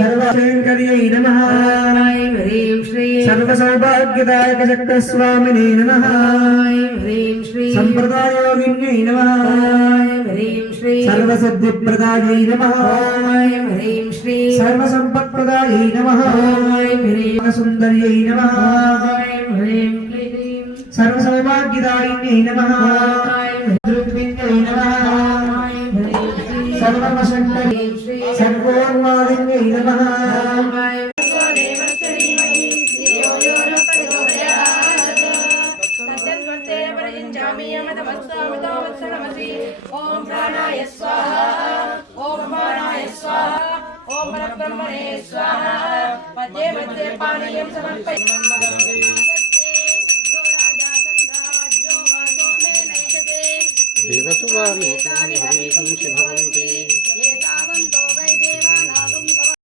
सर्वशङ्कर्यै नमः ह्रीं श्रीं सर्वसौभाग्यदायक चक्रस्वामिने नमः ह्रीं श्रीं सम्प्रदायोगिन्यै नमः ह्रीं श्रीं सर्वसिद्धिप्रदायै नमः ह्रीं श्रीं सर्वसम्पत्प्रदायै नमः ह्रीं सुन्दर्यै नमः ह्रीं क्लीं सर्वसौभाग्यदायिन्यै नमः ऋत्विन्यै नमः सर्वमशङ्कर्यै सर्वोन्मादिन्यै नमः ओम प्राणाय स्वाहा ओम प्राणाय स्वाहा ओम परब्रह्मणे स्वाहा मध्ये मध्ये पानीयं समर्पयामि देवसुवामेतानि हविषुं भवन्ति